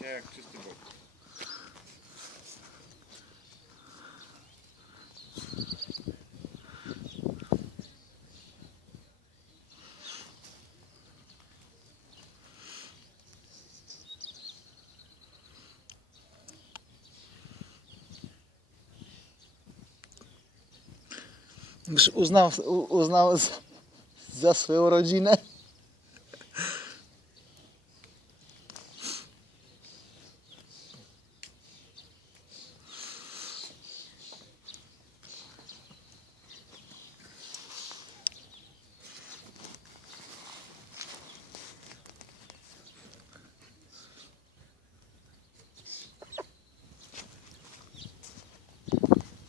Nie, jak czysty bok. Już uznał, uznał za swoją rodzinę.